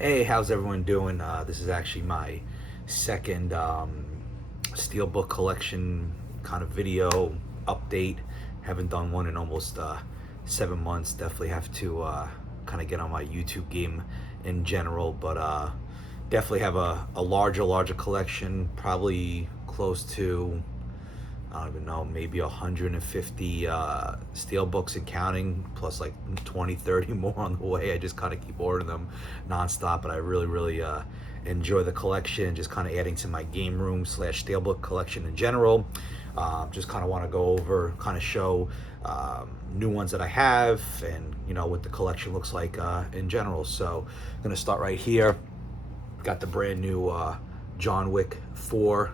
Hey, how's everyone doing? This is actually my second Steelbook collection kind of video update. Haven't done one in almost 7 months. Definitely have to kind of get on my YouTube game in general, but definitely have a larger collection, probably close to, I don't even know, maybe 150 steel books and counting, plus like 20, 30 more on the way. I just kind of keep ordering them nonstop, but I really enjoy the collection, just kind of adding to my game room slash steelbook collection in general. Just kind of want to go over, kind of show new ones that I have, and what the collection looks like in general. So I'm gonna start right here. Got the brand new John Wick 4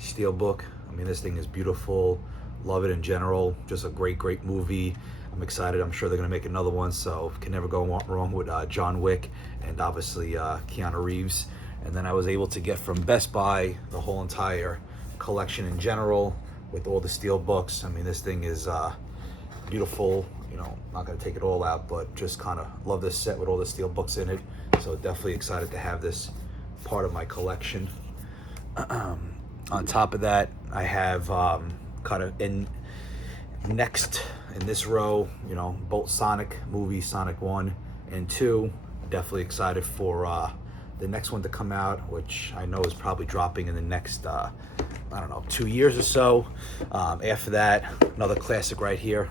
steelbook. I mean, this thing is beautiful. Love it in general. Just a great movie. I'm excited. I'm sure they're gonna make another one, so can never go wrong with John Wick, and obviously Keanu Reeves. And then I was able to get from Best Buy the whole entire collection in general with all the steel books. I mean, this thing is beautiful. Not gonna take it all out, but just kind of love this set with all the steel books in it. So definitely excited to have this part of my collection. On top of that, I have kind of next in this row, both Sonic movies, Sonic 1 and 2. Definitely excited for the next one to come out, which I know is probably dropping in the next, I don't know, 2 years or so. After that, another classic right here,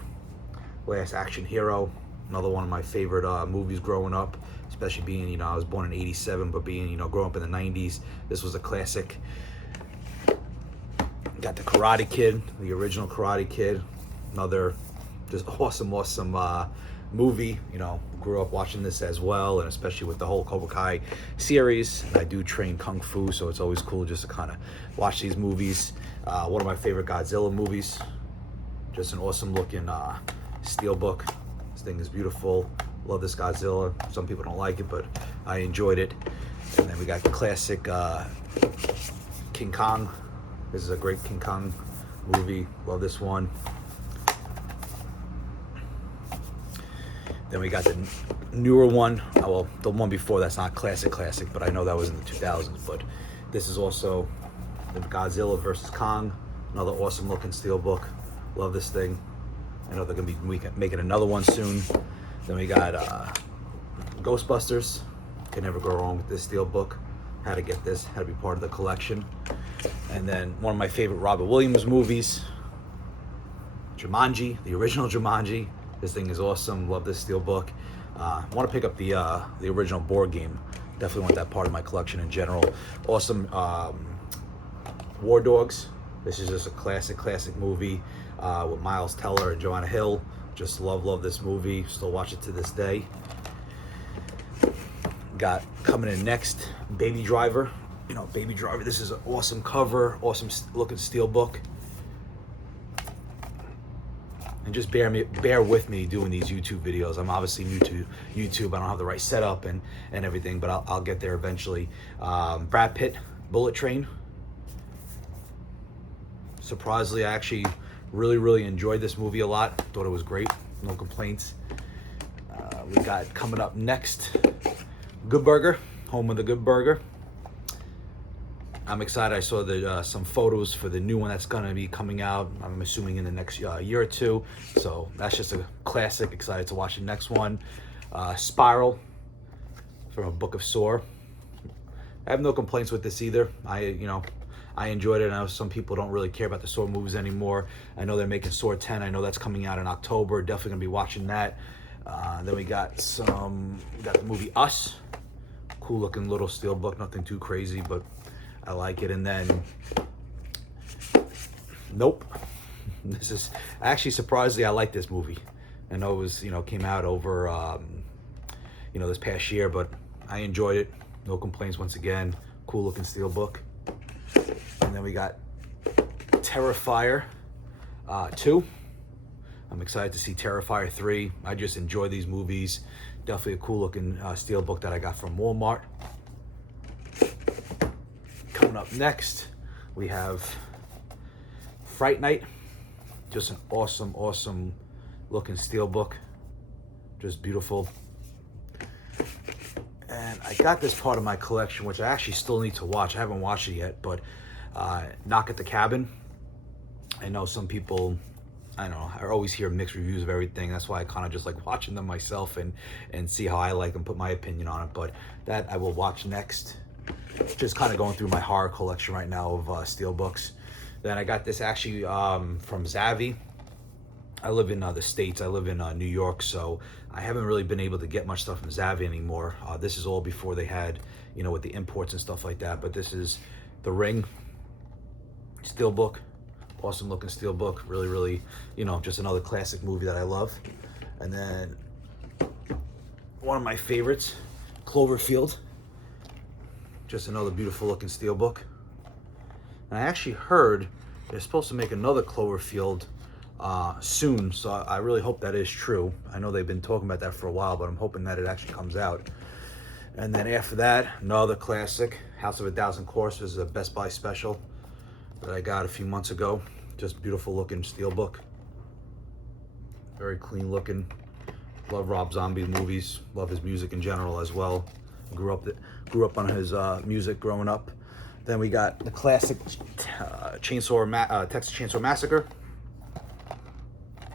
Last Action Hero. Another one of my favorite movies growing up, especially being, I was born in '87, but being, growing up in the '90s, this was a classic. Got the Karate Kid, the original Karate Kid. Another just awesome movie. Grew up watching this as well, and especially with the whole Cobra Kai series. And I do train Kung Fu, so it's always cool just to kind of watch these movies. One of my favorite Godzilla movies. Just an awesome looking steelbook. This thing is beautiful. Love this Godzilla. Some people don't like it, but I enjoyed it. And then we got the classic King Kong. This is a great King Kong movie. Love this one. Then we got the newer one. Well, the one before that's not classic, but I know that was in the 2000s. But this is also the Godzilla versus Kong. Another awesome looking steelbook. Love this thing. I know they're gonna be making another one soon. Then we got Ghostbusters. Can never go wrong with this steelbook. Had to get this. Had to be part of the collection. And then one of my favorite Robert Williams movies, Jumanji, the original Jumanji. This thing is awesome. Love this steelbook. Want to pick up the original board game. Definitely want that part of my collection in general. Awesome War Dogs. This is just a classic movie with Miles Teller and Joanna Hill. Just love this movie. Still watch it to this day. Got coming in next, Baby Driver. Baby Driver. This is an awesome cover, awesome looking steelbook. And just bear with me doing these YouTube videos. I'm obviously new to YouTube. I don't have the right setup and everything, but I'll get there eventually. Brad Pitt, Bullet Train. Surprisingly, I actually really enjoyed this movie a lot. Thought it was great. No complaints. We got coming up next, Good Burger, home of the Good Burger. I'm excited. I saw some photos for the new one that's gonna be coming out. I'm assuming in the next year or two. So that's just a classic. Excited to watch the next one. Spiral from A Book of Saw. I have no complaints with this either. I enjoyed it. I know some people don't really care about the Saw movies anymore. I know they're making Saw 10. I know that's coming out in October. Definitely gonna be watching that. Then we got the movie Us. Cool looking little steelbook. Nothing too crazy, but I like it. And then, Nope. This is actually, surprisingly, I like this movie. I know it was, came out over, this past year, but I enjoyed it. No complaints once again. Cool looking steelbook. And then we got Terrifier 2. I'm excited to see Terrifier 3. I just enjoy these movies. Definitely a cool looking steelbook that I got from Walmart. Coming up next, we have Fright Night. Just an awesome looking steelbook. Just beautiful. And I got this part of my collection, which I actually still need to watch. I haven't watched it yet, but Knock at the Cabin. I know some people, I don't know, I always hear mixed reviews of everything. That's why I kind of just like watching them myself and see how I like them, put my opinion on it. But that I will watch next. Just kind of going through my horror collection right now of steel books. Then I got this actually from Zavvi. I live in the States. I live in New York, so I haven't really been able to get much stuff from Zavvi anymore. This is all before they had, you know, with the imports and stuff like that. But this is The Ring steelbook. Awesome looking steelbook. Really, really, you know, just another classic movie that I love. And then one of my favorites, Cloverfield. Just another beautiful looking steelbook. And I actually heard they're supposed to make another Cloverfield soon, so I really hope that is true. I know they've been talking about that for a while, but I'm hoping that it actually comes out. And then after that, another classic, House of a Thousand Corpses, is a Best Buy special that I got a few months ago. Just beautiful looking steelbook. Very clean looking. Love Rob Zombie movies. Love his music in general as well. Grew up on his music growing up. Then we got the classic Texas Chainsaw Massacre.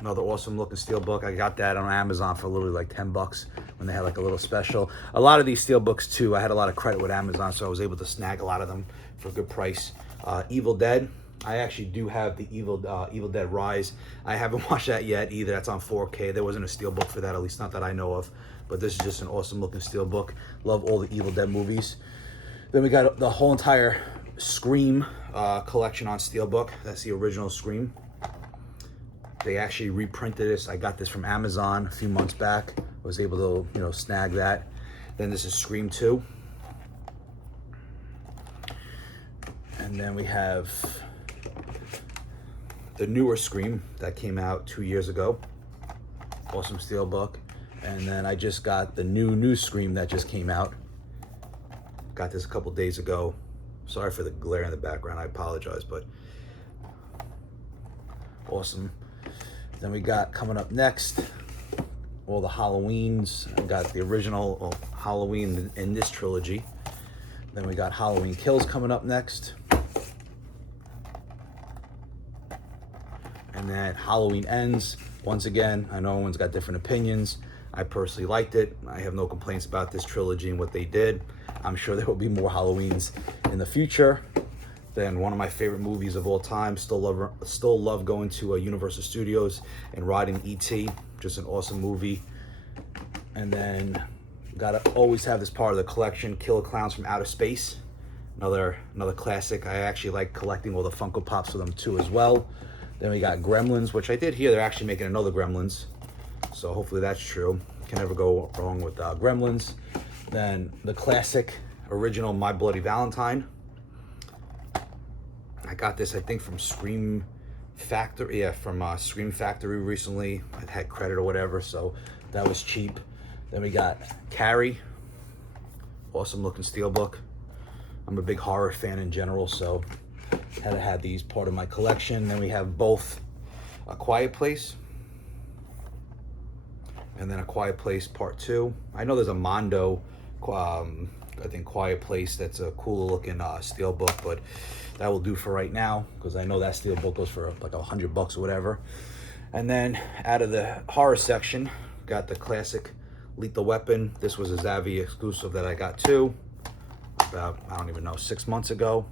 Another awesome looking steelbook. I got that on Amazon for literally like $10 when they had like a little special. A lot of these steelbooks too, I had a lot of credit with Amazon, so I was able to snag a lot of them for a good price. Evil Dead. I actually do have the Evil Dead Rise. I haven't watched that yet either. That's on 4K. There wasn't a steelbook for that, at least not that I know of. But this is just an awesome looking steelbook. Love all the Evil Dead movies. Then we got the whole entire Scream collection on steelbook. That's the original Scream. They actually reprinted this. I got this from Amazon a few months back. Was able to, you know, snag that. Then this is Scream 2. And then we have the newer Scream that came out 2 years ago. Awesome steelbook. And then I just got the new Scream that just came out. Got this a couple days ago. Sorry for the glare in the background. I apologize, but awesome. Then we got coming up next all the Halloweens. I got the original Halloween in this trilogy. Then we got Halloween Kills coming up next. And then Halloween Ends. Once again, I know everyone's got different opinions. I personally liked it. I have no complaints about this trilogy and what they did. I'm sure there will be more Halloweens in the future. Then one of my favorite movies of all time. Still love going to Universal Studios and riding E.T. Just an awesome movie. And then gotta always have this part of the collection, Killer Clowns from Outer Space. Another classic. I actually like collecting all the Funko Pops for them too as well. Then we got Gremlins, which I did hear they're actually making another Gremlins. So hopefully that's true. Can never go wrong with Gremlins. Then the classic original My Bloody Valentine. I got this, I think, from Scream Factory. Yeah, from Scream Factory recently. I had credit or whatever, so that was cheap. Then we got Carrie. Awesome looking steelbook. I'm a big horror fan in general, so had to have these part of my collection. Then we have both A Quiet Place and then A Quiet Place Part 2. I know there's a Mondo, I think, Quiet Place that's a cool looking steelbook, but that will do for right now because I know that steelbook goes for like $100 or whatever. And then out of the horror section, got the classic Lethal Weapon. This was a Zavvi exclusive that I got too about, I don't even know, 6 months ago.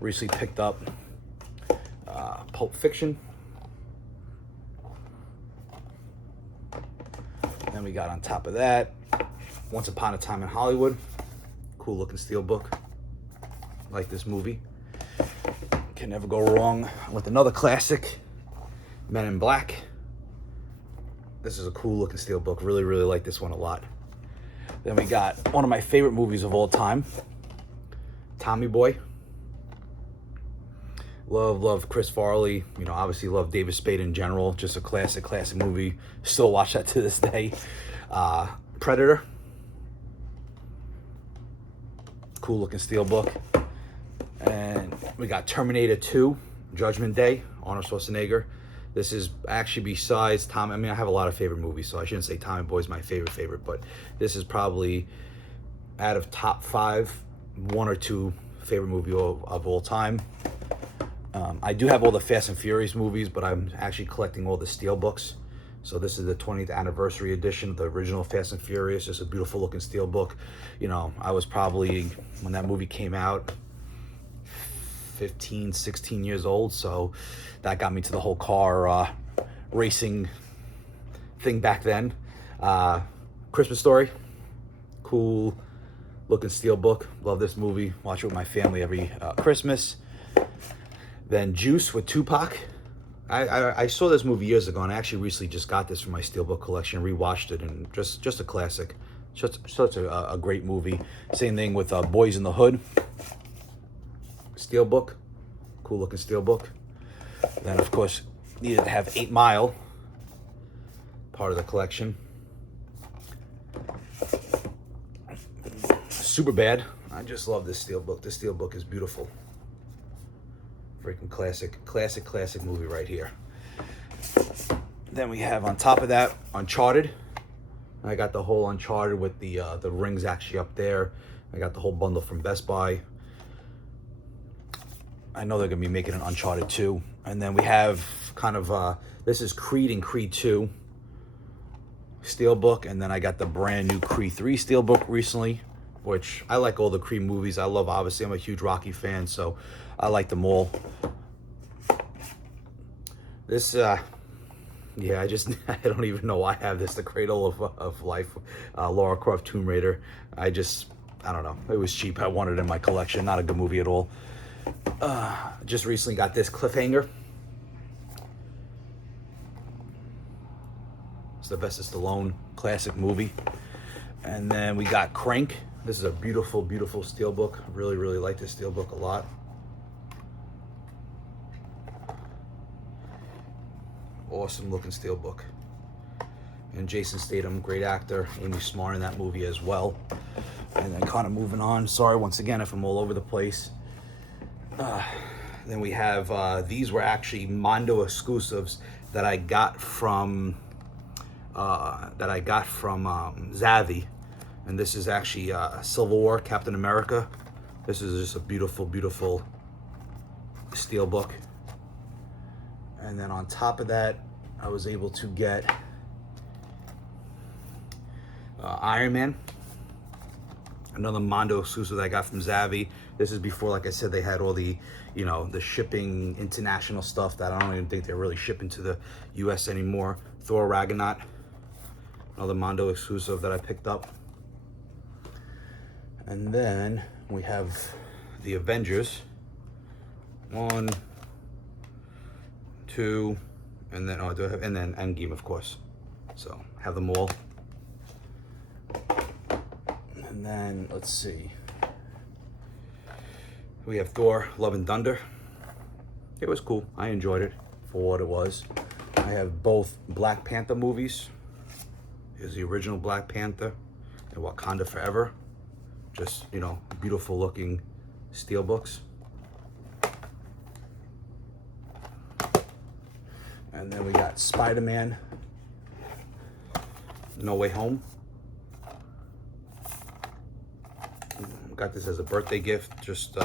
Recently picked up Pulp Fiction. Then we got on top of that Once Upon a Time in Hollywood. Cool looking steelbook. Like this movie. Can never go wrong with another classic, Men in Black. This is a cool looking steelbook. Really, really like this one a lot. Then we got one of my favorite movies of all time, Tommy Boy. Love Chris Farley. You know, obviously love David Spade in general. Just a classic movie. Still watch that to this day. Predator. Cool looking steelbook. And we got Terminator 2, Judgment Day, Arnold Schwarzenegger. This is actually, besides Tom, I mean, I have a lot of favorite movies, so I shouldn't say Tommy Boy's my favorite, but this is probably out of top 5, 1 or 2 favorite movie of all time. I do have all the Fast and Furious movies, but I'm actually collecting all the Steelbooks. So this is the 20th anniversary edition of the original Fast and Furious. It's a beautiful looking Steelbook. You know, I was probably, when that movie came out, 15, 16 years old. So that got me to the whole car racing thing back then. Christmas Story, cool looking Steelbook. Love this movie. Watch it with my family every Christmas. Then Juice with Tupac. I saw this movie years ago, and I actually recently just got this from my Steelbook collection, rewatched it, and just a classic. Such a great movie. Same thing with Boys in the Hood. Steelbook. Cool looking Steelbook. Then, of course, needed to have 8 Mile, part of the collection. Superbad. I just love this Steelbook. This Steelbook is beautiful. Freaking classic movie right here. Then we have on top of that Uncharted. I got the whole Uncharted with the rings actually up there. I got the whole bundle from Best Buy. I know they're gonna be making an Uncharted 2. And then we have kind of this is Creed and Creed 2 Steelbook, and then I got the brand new Creed 3 Steelbook recently, which I like all the Creed movies. I love, obviously, I'm a huge Rocky fan, so I like them all. This, yeah, I don't even know why I have this, the Cradle of Life, Lara Croft Tomb Raider. I don't know, it was cheap. I wanted it in my collection, not a good movie at all. Just recently got this Cliffhanger. It's the Sylvester Stallone classic movie. And then we got Crank. This is a beautiful Steelbook. I really like this Steelbook a lot. Awesome looking Steelbook. And Jason Statham, great actor. Amy Smart in that movie as well. And then kind of moving on. Sorry once again if I'm all over the place. Then we have, these were actually Mondo exclusives that I got from Zavvi. And this is actually Civil War Captain America. This is just a beautiful Steelbook. And then on top of that, I was able to get Iron Man. Another Mondo exclusive that I got from Zavvi. This is before, like I said, they had all the, you know, the shipping international stuff that I don't even think they're really shipping to the US anymore. Thor Ragnarok, another Mondo exclusive that I picked up. And then we have the Avengers. 1, 2, and then and then Endgame, of course. So have them all. And then let's see. We have Thor: Love and Thunder. It was cool. I enjoyed it for what it was. I have both Black Panther movies. Here's the original Black Panther and Wakanda Forever. Just, you know, beautiful looking Steelbooks. And then we got Spider-Man No Way Home. Got this as a birthday gift, just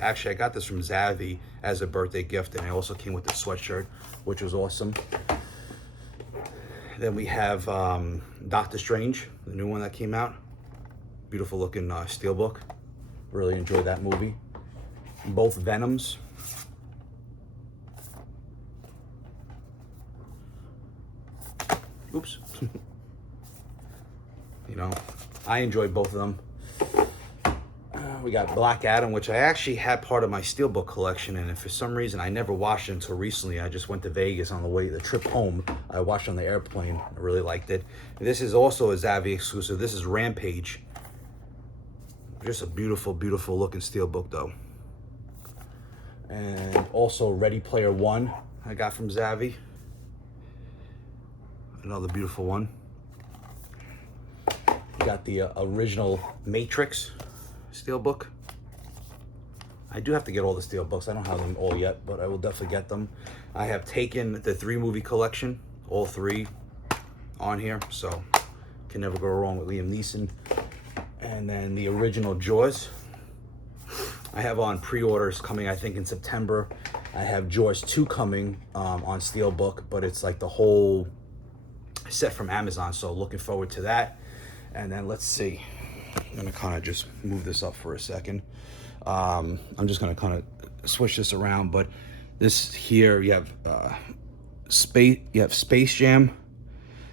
actually I got this from Zavvi as a birthday gift, and it also came with the sweatshirt, which was awesome. Then we have Doctor Strange, the new one that came out. Beautiful looking Steelbook. Really enjoyed that movie. Both Venoms. Oops. You know, I enjoyed both of them. We got Black Adam, which I actually had part of my Steelbook collection, and for some reason I never watched it until recently. I just went to Vegas on the trip home. I watched on the airplane. I really liked it. This is also a Zavvi exclusive. This is Rampage. Just a beautiful looking Steelbook though. And also Ready Player One I got from Zavvi. Another beautiful one. We got the original Matrix Steelbook. I do have to get all the Steelbooks. I don't have them all yet, but I will definitely get them. I have taken the 3 movie collection, all 3 on here, so can never go wrong with Liam Neeson. And then the original Jaws. I have on pre-orders coming, I think, in September. I have Jaws 2 coming on Steelbook, but it's like the whole set from Amazon, so looking forward to that. And then let's see. I'm gonna kind of just move this up for a second. I'm just gonna kind of switch this around, but this here, you have Space Jam,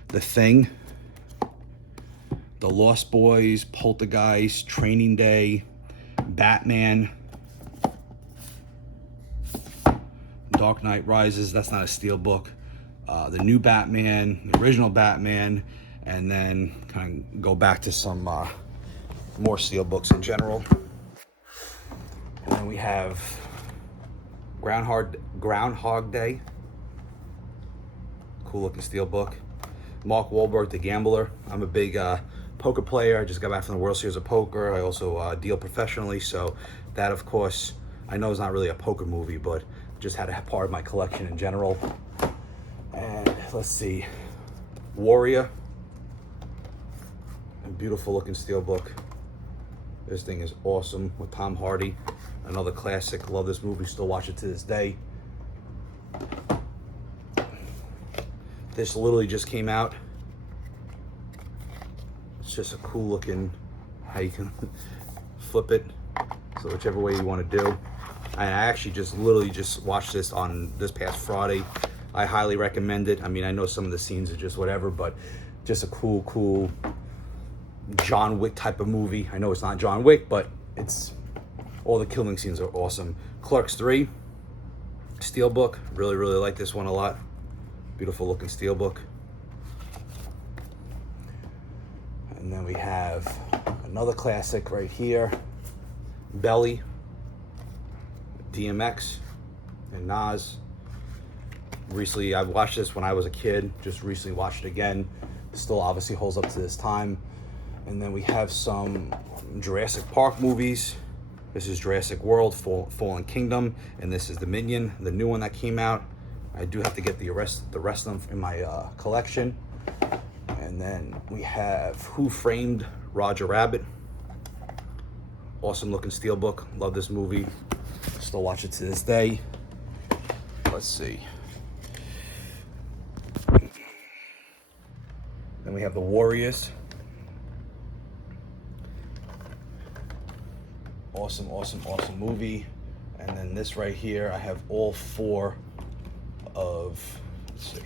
The Thing, The Lost Boys, Poltergeist, Training Day, Batman, Dark Knight Rises. That's not a Steelbook. The new Batman, the original Batman, and then kind of go back to some more Steelbooks in general. And then we have Groundhog Day. Cool looking Steelbook. Mark Wahlberg, The Gambler. I'm a big poker player. I just got back from the World Series of Poker. I also deal professionally, so that, of course, I know it's not really a poker movie, but just had a part of my collection in general. And let's see, Warrior. A beautiful looking Steelbook. This thing is awesome with Tom Hardy. Another classic. Love this movie. Still watch it to this day. This literally just came out. It's just a cool looking, how you can flip it. So whichever way you want to do. I actually literally just watched this on this past Friday. I highly recommend it. I mean, I know some of the scenes are just whatever, but just a cool John Wick type of movie. I know it's not John Wick, but it's, all the killing scenes are awesome. Clerks 3, Steelbook. Really like this one a lot. Beautiful looking Steelbook. And then we have another classic right here, Belly, DMX and Nas. Recently, I watched this when I was a kid, just recently watched it again. Still obviously holds up to this time. And then we have some Jurassic Park movies. This is Jurassic World, Fallen Kingdom, and this is Dominion, the new one that came out. I do have to get the rest of them in my collection. And then we have Who Framed Roger Rabbit. Awesome looking Steelbook. Love this movie. Still watch it to this day. Let's see. Then we have The Warriors. Awesome movie. And then this right here, I have all 4 of, let's see,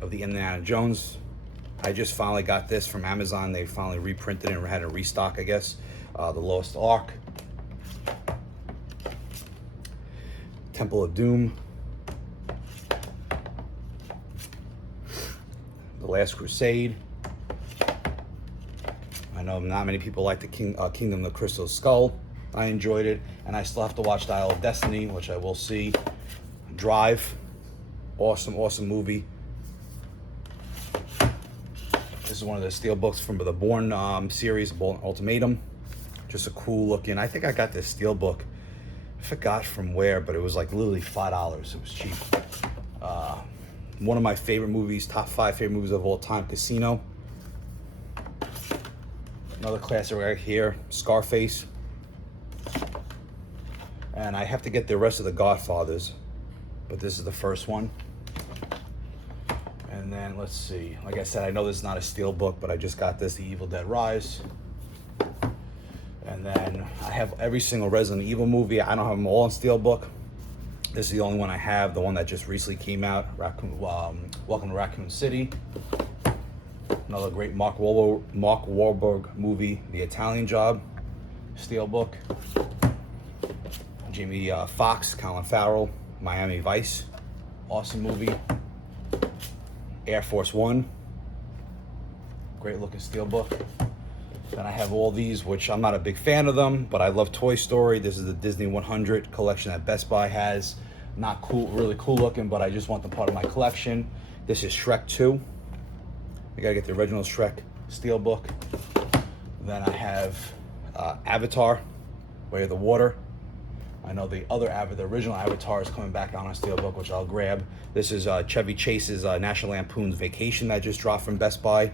of the Indiana Jones. I just finally got this from Amazon. They finally reprinted it and had a restock, I guess. The Lost Ark, Temple of Doom, The Last Crusade. I know not many people like the Kingdom of the Crystal Skull. I enjoyed it, and I still have to watch Dial of Destiny, which I will see. Drive, awesome movie. This is one of the Steelbooks from the Bourne series, Bourne Ultimatum. Just a cool looking. I think I got this Steelbook. I forgot from where, but it was like literally $5. It was cheap. One of my favorite movies, top 5 favorite movies of all time, Casino. Another classic right here, Scarface. And I have to get the rest of the Godfathers, but this is the first one. And then let's see. Like I said, I know this is not a Steelbook, but I just got this, The Evil Dead Rise. And then I have every single Resident Evil movie. I don't have them all in Steelbook. This is the only one I have, the one that just recently came out, Welcome to Raccoon City. Another great Mark Wahlberg movie, The Italian Job, Steelbook. Jamie Foxx, Colin Farrell, Miami Vice, awesome movie. Air Force One, great looking Steelbook. Then I have all these, which I'm not a big fan of them, but I love Toy Story. This is the Disney 100 collection that Best Buy has. Not cool, really cool looking, but I just want them part of my collection. This is Shrek 2. I gotta get the original Shrek Steelbook. Then I have Avatar, Way of the Water. I know the original Avatar is coming back out on Steelbook, which I'll grab. This is Chevy Chase's National Lampoon's Vacation that just dropped from Best Buy.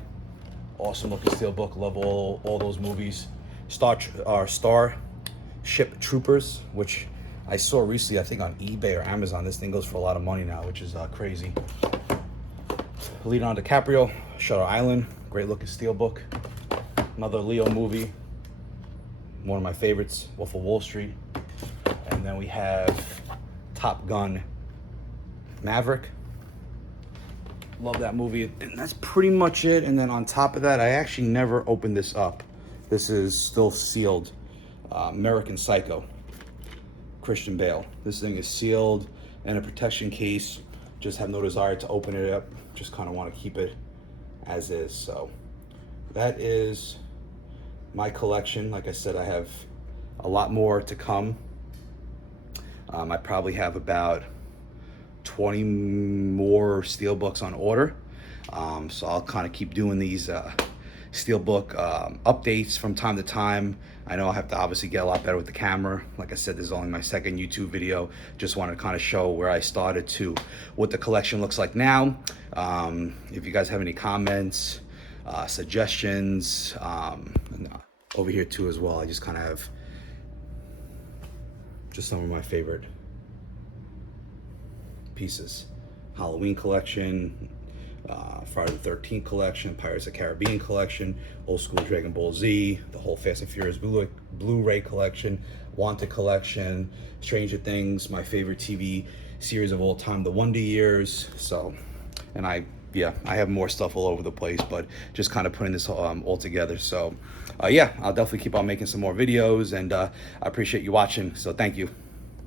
Awesome looking Steelbook. Love all those movies. Starship Troopers, which I saw recently, I think on eBay or Amazon. This thing goes for a lot of money now, which is crazy. Leonardo DiCaprio, Shutter Island, great looking steelbook. Another Leo movie, one of my favorites, Wolf of Wall Street. And then we have Top Gun Maverick. Love that movie. And that's pretty much it. And then on top of that, I actually never opened this up. This is still sealed. American Psycho, Christian Bale. This thing is sealed in a protection case. Just have no desire to open it up. Just kind of want to keep it as is. So that is my collection. Like I said, I have a lot more to come. I probably have about 20 more steelbooks on order. So I'll kind of keep doing these steelbook updates from time to time. I know I have to obviously get a lot better with the camera. Like I said, this is only my second YouTube video. Just want to kind of show where I started to what the collection looks like now. If you guys have any comments, suggestions, and over here too as well, I just kind of have just some of my favorite pieces. Halloween collection, Friday the 13th collection, Pirates of the Caribbean collection, old school Dragon Ball Z, the whole Fast and Furious Blu-ray collection, Wanted collection, Stranger Things, my favorite TV series of all time, The Wonder Years. So, and I have more stuff all over the place, but just kind of putting this all together. So yeah, I'll definitely keep on making some more videos, and I appreciate you watching. So thank you.